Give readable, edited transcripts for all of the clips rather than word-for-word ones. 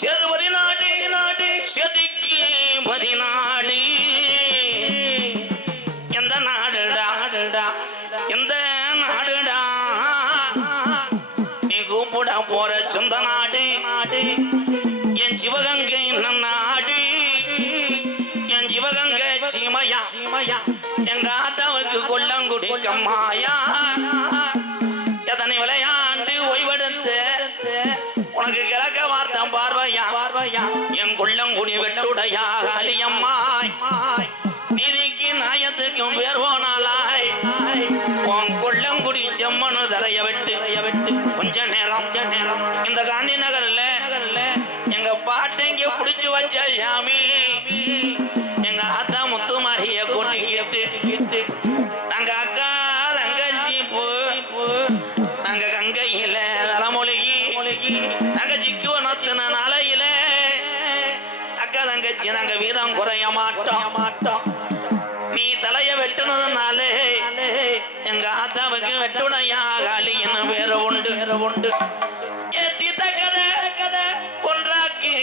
சேதுபதி நாடு செதுக்கி பதினாடு எந்த நாடுடா எந்த நாடுடா நீ கூப்பிட போற சொந்த நாடு என் சிவகங்கை நாடு என் சிவகங்கை சீமையா எங்க ஆத்தாவுக்கு கொல்லங்குடி கம்மாயா எத்தனை விளையாண்டு ஓய்வெடுத்து உனக்கு கிழக்க வார்த்தம் பார்வையா என் கொல்லங்குடி வெட்டுடையா காளியம்மாய் நீதிக்கு நாயத்துக்கும் பேர் போனாலாய் உன் கொல்லங்குடி செம்மனு தரைய வெட்டு கொஞ்ச நேரம் இந்த காந்தி நகர்ல எங்க பாட்டைங்க புடிச்சு வச்ச சாமி எங்க ஆத்தா முத்துமாரிய கூட்டிக்கிட்டு நாங்க அக்கா தங்கச்சி நாங்க கங்கையில தலைமொழிகி தங்கச்சிக்கு ஒன்னத்தின நாளையில அக்கா தங்கச்சி நாங்க வீரம் குறைய மாட்டோம் நீ தலைய வெட்டுனதுனாலே எங்க ஆத்தாவுக்கு வெட்டுடையா காளி என்ன வேற உண்டு ஏத்தி தக்கர ஒன்றாக்கு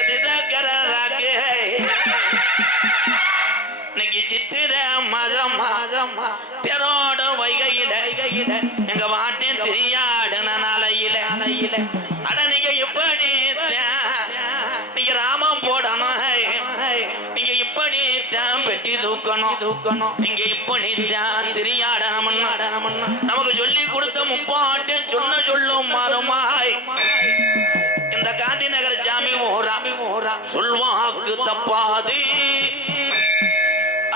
எதி தக்கர ராக்கு இன்னைக்கு சித்திர மதம் தெரோட வைகையில எங்க வாட்டின் தெரியாடுன நாளையில அட நீங்க இப்படி நீங்க ராமம் போடணும் நீங்க இப்படி பெட்டி தூக்கணும் நீங்க இப்படி தெரியாடணும் நமக்கு சொல்லி கொடுத்த முப்பாட்டு சொன்ன சொல்லும் மாறுமாய் இந்த காந்தி நகர சாமி மோரா சொல்வாக்கு தப்பாது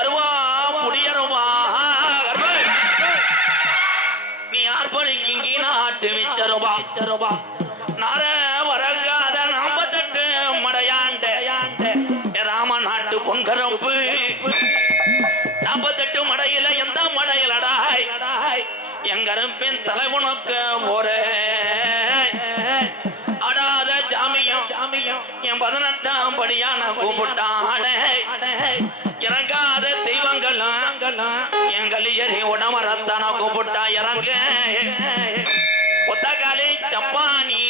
அருவா புடியருவா நீ ஆர்ப்பணிக்கு நாட்டு மிச்சருவா நார வரங்காத 48 மடையாண்ட ராம நாட்டு பொன்கரப்பு 48 மடையில எந்த மடையிலடாய் எங்கருப்பின் தலைவனுக்கு போறே அடாத சாமியம் என் 18ஆம் படியான கூப்பிட்டாட இறங்காத தெய்வங்களும் என் கலிஜரி உடமரத்தான கூப்பிட்டா இறங்க ஒத்தகாலி சப்பானி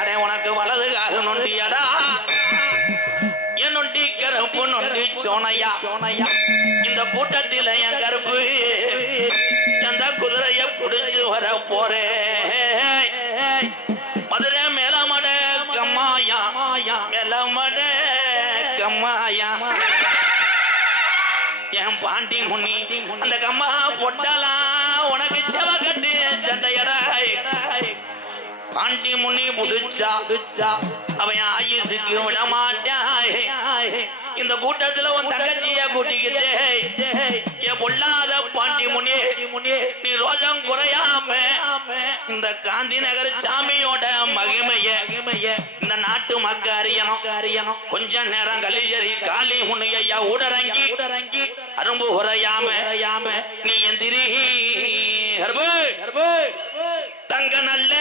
அடே உனக்கு வலதுகாக நொண்டியடா என் நொண்டி கருப்பு நொண்டி சோனையா இந்த கூட்டத்தில் என் கருப்பு எந்த குதிரைய புடிச்சு வர போறே மதுரை மேலமட கம்மாயா மேலமட கம்மாயா என் பாண்டி முன்னி அந்த கம்மா பொட்டலாம் உனக்கு செவக்கட்டு சண்டையடாய் பாண்டி முன்னி புடிச்சா அவன் ஆயுசுக்கு விட மாட்டாய் இந்த கூட்டத்துல உன் தங்கச்சிய கூட்டிக்கிட்டே என் பொல்லாத பாண்டி முன்னி நீ ரோஜம் குறையாம இந்த காந்தி நகர் சாமியோட மகிமைய இந்த நாட்டு மக்க அறியணும் கொஞ்ச நேரம் கலிஜரி காளி முன்னையா ஊடரங்கி அரும்பு குறையாம நீ எந்திரி தங்க நல்ல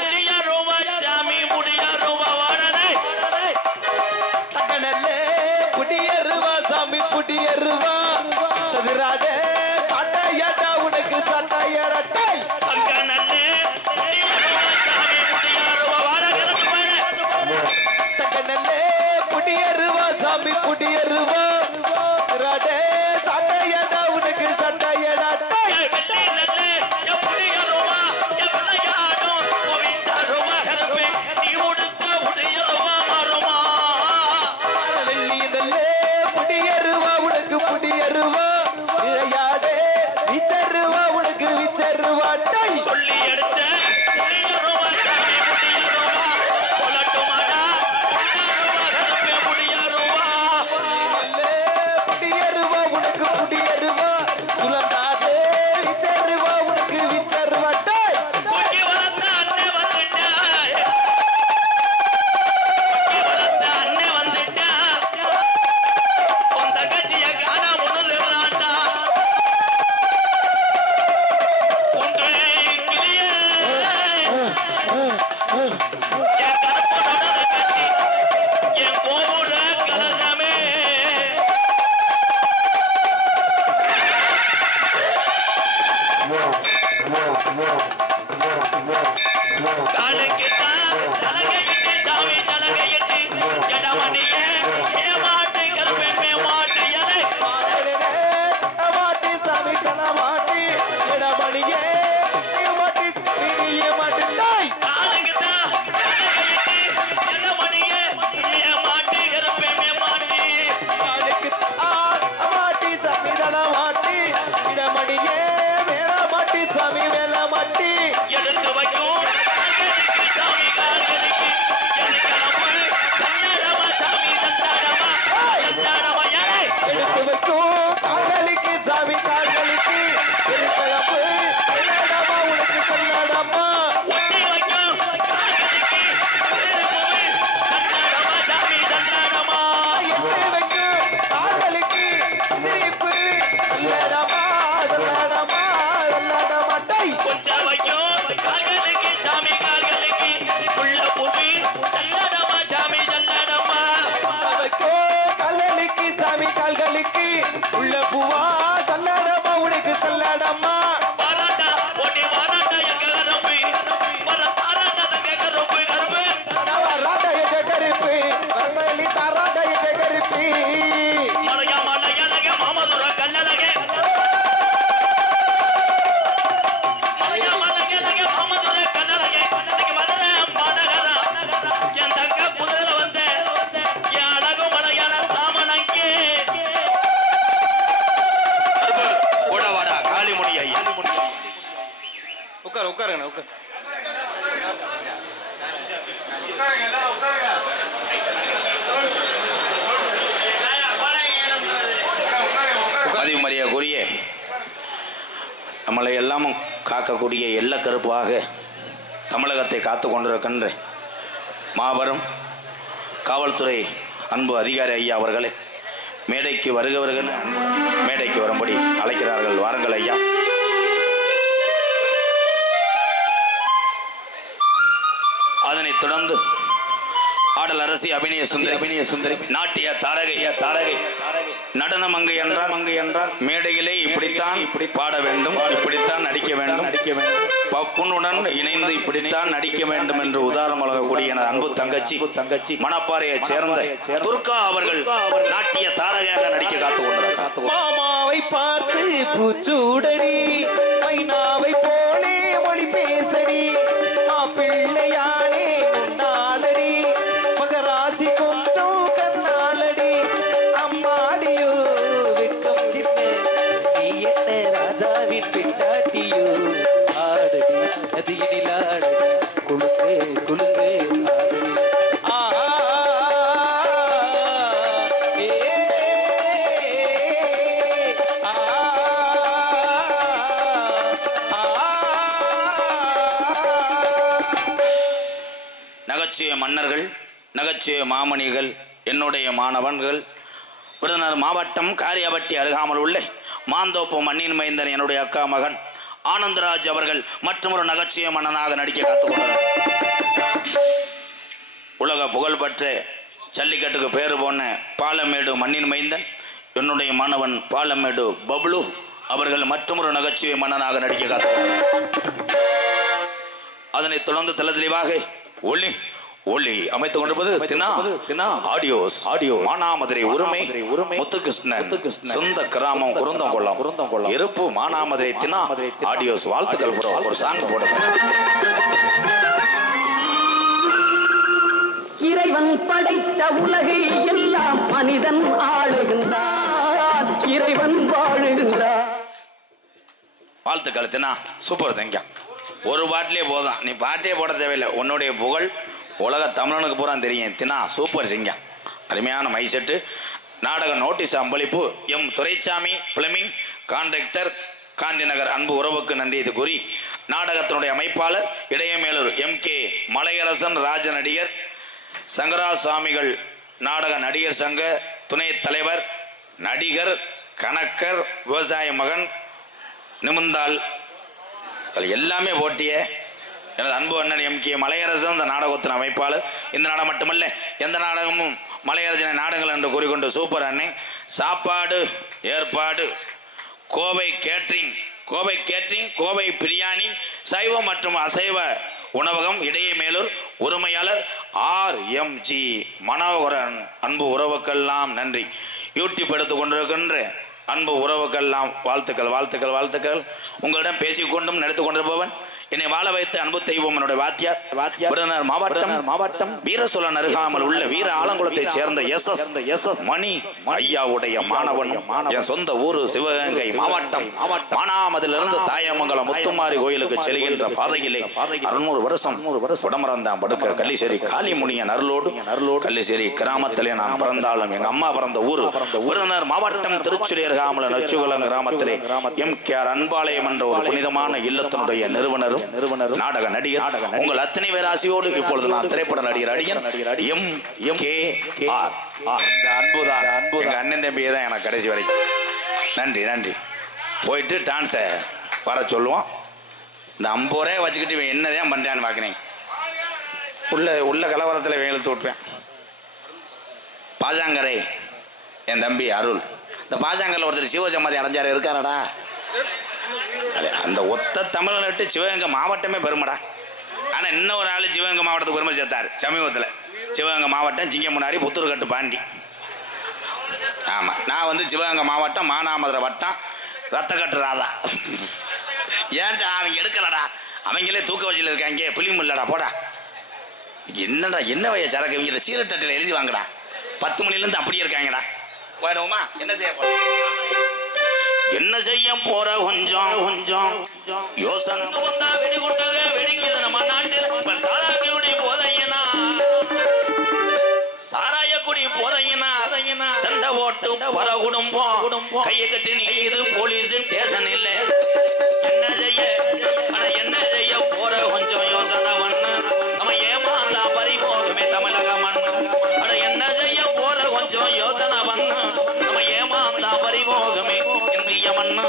புடிய ரூபா சாமி புடிய ரூபா வாடலை தங்க நல்ல புடிய ரூபா சாமி புடிய ரூபா சதுராடே சட்டையடா உனக்கு சட்டையடா தங்க நல்ல புடிய ரூபா சாமி புடிய ரூபா வாடலை தங்க நல்ல புடிய ரூபா சாமி புடிய ரூபா சதுராடே சட்டையடா உனக்கு சட்டையடா விச்சருவா சாமி கால்களுக்கு பெருக்கழப்பு என்னடமா உனக்கு சொல்லடமா ஒட்டி வைக்கும் கால்களுக்கு குதிரை பூவு சல்லடமா சாமி சல்லடமா எட்டு வைக்கும் கால்களுக்கு சிரிப்பு சொல்லடமா சொல்லடமா சொல்லடமா டை கொஞ்சம் வைக்கும் கால்களுக்கு சாமி கால்களுக்கு உள்ள பூவு சல்லடமா சாமி சல்லடமா வைக்கோ கால்களுக்கு சாமி கால்களுக்கு உள்ள பூவா சொல்லடமா உனக்கு சொல்லடமா பாராட்டா ஒட்டி பாராட்டா எங்க கரும்பு பாராட்டா தங்க கரும்பு கரும்பு ராட்டைய கருப்பு வரதலி தாராட்டைய கருப்பி மலையா மலையழக மாமதுர கல்லழக மலையா மலையழக மாமதுர கல்லழக இன்னைக்கு மதுரை மாநகரா என் தங்க குதிரையில வந்த என் அழகு மலையான தாமனங்கே ஓடவாடா காளிமுனி ஐயா உட்காருங்க உட்காரு மதிவு மரியாதைக்குரிய நம்மளை எல்லாமும் காக்கக்கூடிய எல்ல கருப்பாக தமிழகத்தை காத்து கொண்டிருக்கின்ற மாபெரும் காவல்துறை அன்பு அதிகாரி ஐயா அவர்களே மேடைக்கு வருகிறவர்கள் மேடைக்கு வரும்படி அழைக்கிறார்கள். வாருங்கள் ஐயா. அதனைத் தொடர்ந்து ஆடல் அரசி அபிநய சுந்தரி நாட்டிய தாரகை நடன மங்கை என்றால் மேடையிலே இப்படித்தான் பாட வேண்டும், இப்படித்தான் நடிக்க வேண்டும், பப்புனுடன் இணைந்து இப்படித்தான் நடிக்க வேண்டும் என்று உதாரணம் வழங்கக்கூடிய எனது அன்பு தங்கச்சி மணப்பாறையைச் சேர்ந்த துர்கா அவர்கள் நாட்டிய தாரகையாக நடிக்க காத்து கொண்டிருக்கிறார். மாமாவை பார்த்து பூச்சூடடி மைனாவை போலே மொழி பேசடி பிள்ளையானே முன்னாலடி மகராசி கொஞ்சம் கண்ணாலடி அம்மாடியோ வெக்கம் சின்ன நீ என்ன ராஜாவின் பின்னாட்டியோ ஆடடி நதியினில் ஆடடி குழுங்கே குழுங்கே ஆடடி நகைச்சுவை மன்னர்கள், நகைச்சுவை மாமணிகள், என்னுடைய மாணவன்கள், விருதுநகர் மாவட்டம் காரியாபட்டி அருகாமல் உள்ள மாந்தோப்பு மண்ணின் மைந்தன் என்னுடைய அக்கா மகன் ஆனந்தராஜ் அவர்கள் மற்றொரு நகைச்சுவை மன்னனாக நடிக்க காத்துக்கொண்டார். உலக புகழ்பெற்ற ஜல்லிக்கட்டுக்கு பேரு போன பாலமேடு மண்ணின் மைந்தன் என்னுடைய மாணவன் பாலமேடு பப்ளு அவர்கள் மற்றொரு நகைச்சுவை மன்னனாக நடிக்க காத்துக்கொண்டார். அதனைத் தொடர்ந்து தெளிவாக ஒளி அமைத்துக் கொண்டிருப்பது ஆடியோஸ் மானாமதுரை உரிமை முத்துகிருஷ்ணன் சொந்த கிராமம் குருந்தம் இருப்பு மானாமதுரை தினா ஆடியோஸ். வாழ்த்துக்கள் ப்ரோ. ஒரு சாங் போடுங்க. இறைவன் படைத்த உலகை எல்லாம் மனிதன் ஆளுகின்றான், இறைவன் வாழுகின்றான். வாழ்த்துக்கள் தினா. சூப்பர். தேங்க்யூ. ஒரு பாட்டிலே போதும், நீ பாட்டே போட தேவையில்லை. உன்னுடைய புகழ் உலக தமிழனுக்கு பூரா தெரியும். தினா சூப்பர் சிங்கம். அருமையான மைசெட்டு. நாடக நோட்டீஸ் அம்பளிப்பு M Duraisamy plumbing contractor Gandhi Nagar அன்பு உறவுக்கு நன்றி இது கூறி நாடகத்தினுடைய அமைப்பாளர் இடையமேலூர் MK மலையரசன் ராஜ நடிகர் சங்கரா சுவாமிகள் நாடக நடிகர் சங்க துணைத் தலைவர் நடிகர் கணக்கர் விவசாய மகன் நிமிந்தால் எல்லாமே போட்டிய எனது அன்பு அண்ணன் MK மலையரசன் இந்த நாடகத்தின் அமைப்பாளர். இந்த நாடகம் மட்டுமல்ல, எந்த நாடகமும் மலையரசனை நாடகங்கள் என்று கூறிக்கொண்டு சூப்பர் அண்ணே. சாப்பாடு ஏற்பாடு கோவை கேட்ரிங், கோவை பிரியாணி, சைவம் மற்றும் அசைவ உணவகம் இடையமேலூர் உரிமையாளர் RMG மனோகரன். அன்பு உறவுக்கெல்லாம் நன்றி. யூடியூப் எடுத்துக் கொண்டிருக்கின்ற அன்பு உறவுக்கெல்லாம் வாழ்த்துக்கள். உங்களிடம் பேசிக்கொண்டும் நடத்து கொண்டிருப்பவன் என்னை வாழ வைத்து அன்பு தெய்வம் என்னுடைய வாத்தியார் விருதுநகர் மாவட்டம் வீரசோழன் அருகாமல் உள்ள வீர ஆலங்குளத்தை சேர்ந்த எஸ் மணி ஐயாவுடைய மாணவன். என் சொந்த ஊரு சிவகங்கை மாவட்டம் மானாமதிலிருந்து தாயமங்கலம் முத்துமாரி கோயிலுக்கு செல்கின்ற பாதையிலே 600 வருஷம் உடமரந்தாம் படுக்க கள்ளிசேரி காளிமுனியன் அருளோடு கள்ளிசேரி கிராமத்திலே நான் பிறந்தாலும் எங்க அம்மா பிறந்த ஊர் விருதுநகர் மாவட்டம் திருச்சுழி அருகாமல் நச்சுகுளம் கிராமத்திலே எம்.கே.ஆர். அன்பாலயம் என்ற ஒரு புனிதமான இல்லத்தினுடைய நிறுவனரும் நாடக நடிகர். உங்கள் அத்தனை பேர் ஆசையோடு இப்பொழுது நான் திரைப்பட நடிகர் அடியன் எம்.கே.ஆர். இந்த அன்புதான் எங்க அண்ணன் தம்பியே தான் எனக்கு கடைசி வரைக்கும். நன்றி. போயிட்டு டான்ஸை வர சொல்லுவோம். இந்த 50 ரூபாய் வச்சுக்கிட்டு இவன் என்னதான் பண்றான்னு பாக்குறேன். உள்ள கலவரத்தில் இழுத்து விட்டுவேன். பாஜாங்கரை என் தம்பி அருள். இந்த பாஜாங்கரில் ஒருத்தர் சிவசமாதி அடைஞ்சாரு இருக்காரடா. அந்த ஒத்த தமிழ் நட்டு சிவகங்கை மாவட்டமே பெருமைடா. ஆனா இன்னொரு ஆளு சிவகங்கை மாவட்டத்துக்கு பெருமை சேர்த்தாரு சமீபத்தில். சிவகங்கை மாவட்டம் சிங்கமுனாரி புத்தூர்கட்டு பாண்டி. ஆமா, நான் வந்து சிவகங்கை மாவட்டம் மானாமதுரை வட்டம் ரத்தக்கட்டு ராதா. ஏன்டா அவங்க எடுக்கலடா, அவங்களே தூக்க வச்சில இருக்காங்க. பிலிம் இல்லடா போடா. என்னடா என்ன வய சரக்கு இவங்க சீரட்டட்டில் எழுதி வாங்கடா. 10 மணிலேருந்து அப்படியே இருக்காங்கடா. போயிடுவோமா? என்ன செய்ய போற கொஞ்சம் யோசனை வந்தா வெடிகுண்டக வெடிக்குது நம்ம நாட்டில். சாராயக்குடி போதையினா சாராயக்குடி போதையினா சண்டை ஓட்டு பல குடும்பம் கையை கட்டி நிற்கிது போலீஸ் ஸ்டேஷன் இல்ல. என்ன செய்ய போற கொஞ்சம் யோசனை பண்ண நம்ம ஏமாந்தா பறிபோகமே தமிழக மண்ணு. அட என்ன செய்ய போற கொஞ்சம் யோசனை பண்ண நம்ம ஏமாந்தா பறிபோகமே இந்திய மண்ணு.